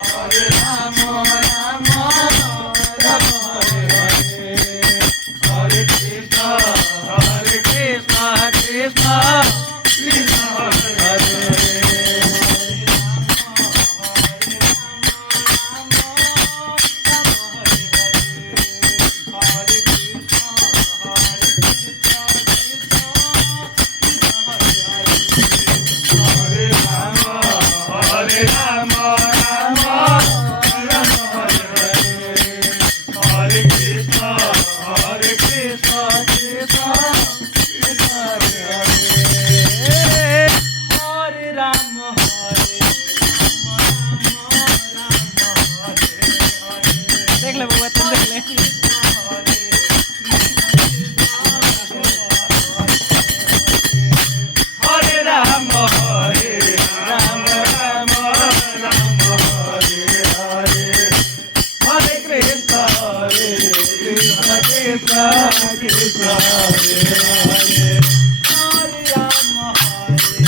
Hare Rama, Rama Rama Hare Hare, Hare Krishna, Krishna Krishna Hare Hare. Hare Rama, Hare Rama, Rama Rama Hare Hare, Hare Krishna, Krishna Krishna Hare Hare. Hare Rama, Hare देख ले बाबा तुम देख ले हरे राम हरे राम राम राम हरे हरे हरे कृष्ण कृष्ण कृष्ण कृष्ण हरे हरे हरे राम हरे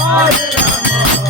Hare Rama